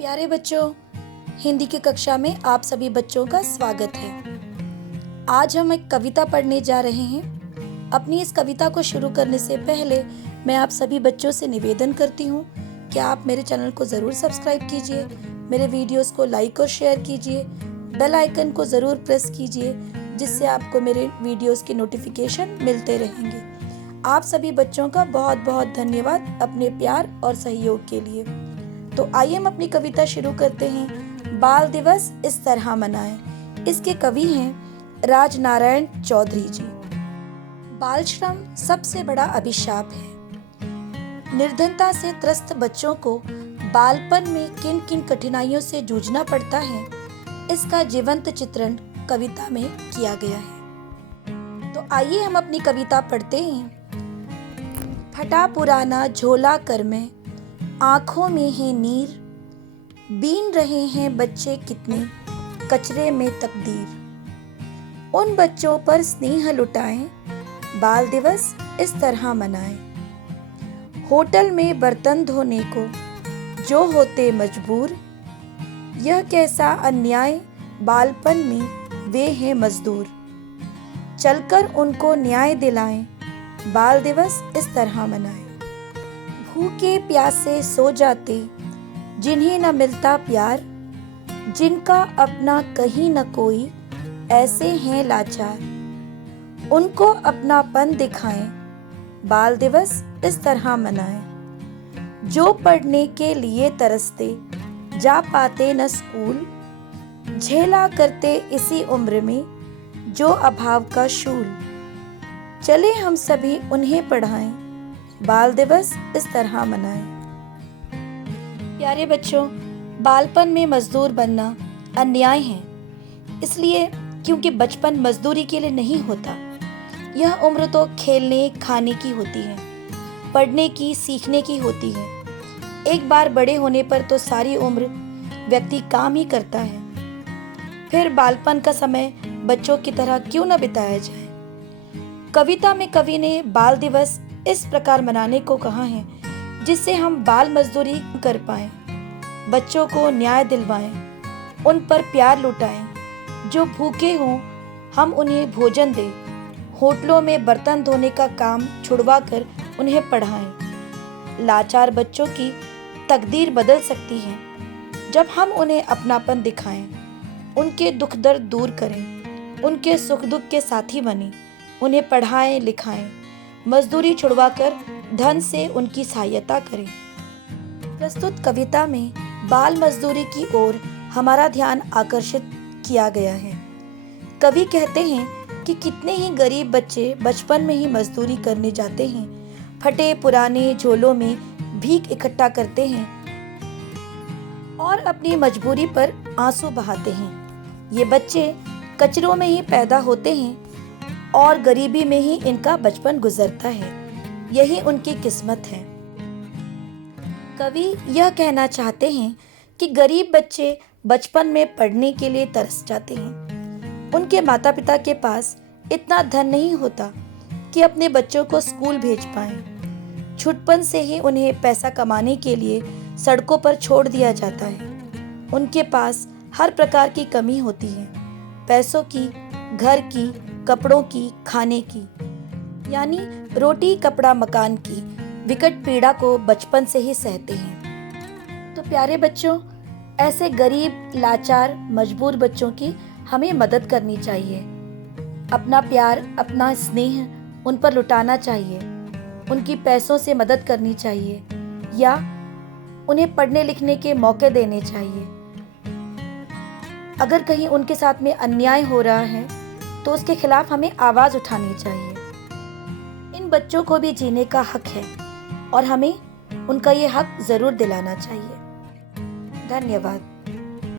प्यारे बच्चों, हिंदी की कक्षा में आप सभी बच्चों का स्वागत है। आज हम एक कविता पढ़ने जा रहे हैं। अपनी इस कविता को शुरू करने से पहले मैं आप सभी बच्चों से निवेदन करती हूँ कि आप मेरे चैनल को ज़रूर सब्सक्राइब कीजिए, मेरे वीडियोस को लाइक और शेयर कीजिए, बेल आइकन को ज़रूर प्रेस कीजिए जिससे आपको मेरे वीडियोस की नोटिफिकेशन मिलते रहेंगे। आप सभी बच्चों का बहुत बहुत धन्यवाद अपने प्यार और सहयोग के लिए। तो आइए हम अपनी कविता शुरू करते हैं। बाल दिवस इस तरह मनाएं। इसके कवि हैं राजनारायण चौधरी जी। बाल श्रम सबसे बड़ा अभिशाप है। निर्धनता से त्रस्त बच्चों को बालपन में किन किन कठिनाइयों से जूझना पड़ता है, इसका जीवंत चित्रण कविता में किया गया है। तो आइए हम अपनी कविता पढ़ते हैं। फटा पुराना झोला कर में, आँखों में है नीर, बीन रहे हैं बच्चे कितने कचरे में तकदीर। उन बच्चों पर स्नेह लुटाएं, बाल दिवस इस तरह मनाएं। होटल में बर्तन धोने को जो होते मजबूर, यह कैसा अन्याय, बालपन में वे हैं मजदूर। चलकर उनको न्याय दिलाएं, बाल दिवस इस तरह मनाएं। भूखे प्यासे सो जाते जिन्हें न मिलता प्यार, जिनका अपना कहीं न कोई, ऐसे हैं लाचार। उनको अपनापन दिखाएं, बाल दिवस इस तरह मनाएं। जो पढ़ने के लिए तरसते जा पाते न स्कूल, झेला करते इसी उम्र में जो अभाव का शूल। चले हम सभी उन्हें पढ़ाएं, बाल दिवस इस तरह मनाएं। प्यारे बच्चों, बालपन में मजदूर बनना अन्याय है, इसलिए क्योंकि बचपन मजदूरी के लिए नहीं होता। यह उम्र तो खेलने खाने की होती है, पढ़ने की सीखने की होती है। एक बार बड़े होने पर तो सारी उम्र व्यक्ति काम ही करता है। फिर बालपन का समय बच्चों की तरह क्यों न बिताया जाए। कविता में कवि ने बाल दिवस इस प्रकार मनाने को कहा है जिससे हम बाल मजदूरी कर पाएं, बच्चों को न्याय दिलवाएं, उन पर प्यार लुटाएं। जो भूखे हों हम उन्हें भोजन दें, होटलों में बर्तन धोने का काम छुड़वा कर उन्हें पढ़ाएं। लाचार बच्चों की तकदीर बदल सकती है जब हम उन्हें अपनापन दिखाएं, उनके दुख दर्द दूर करें, उनके सुख दुख के साथी बनें, उन्हें पढ़ाएं लिखाएं, मजदूरी छुड़वाकर धन से उनकी सहायता करें। प्रस्तुत कविता में बाल मजदूरी की ओर हमारा ध्यान आकर्षित किया गया है। कवि कहते हैं कि कितने ही गरीब बच्चे बचपन में ही मजदूरी करने जाते हैं, फटे पुराने झोलों में भीख इकट्ठा करते हैं और अपनी मजबूरी पर आंसू बहाते हैं। ये बच्चे कचरों में ही पैदा होते हैं और गरीबी में ही इनका बचपन गुजरता है। यही उनकी किस्मत है। कवि यह कहना चाहते हैं कि गरीब बच्चे बचपन में पढ़ने के लिए तरस जाते हैं। उनके माता पिता के पास इतना धन नहीं होता कि अपने बच्चों को स्कूल भेज पाएं। छुटपन से ही उन्हें पैसा कमाने के लिए सड़कों पर छोड़ दिया जाता है। उनके पास हर प्रकार की कमी होती है, पैसों की, घर की, कपड़ों की, खाने की, यानी रोटी कपड़ा मकान की विकट पीड़ा को बचपन से ही सहते हैं। तो प्यारे बच्चों, ऐसे गरीब लाचार मजबूर बच्चों की हमें मदद करनी चाहिए। अपना प्यार अपना स्नेह उन पर लुटाना चाहिए, उनकी पैसों से मदद करनी चाहिए या उन्हें पढ़ने लिखने के मौके देने चाहिए। अगर कहीं उनके साथ में अन्याय हो रहा है तो उसके खिलाफ हमें आवाज उठानी चाहिए। इन बच्चों को भी जीने का हक है और हमें उनका ये हक जरूर दिलाना चाहिए। धन्यवाद।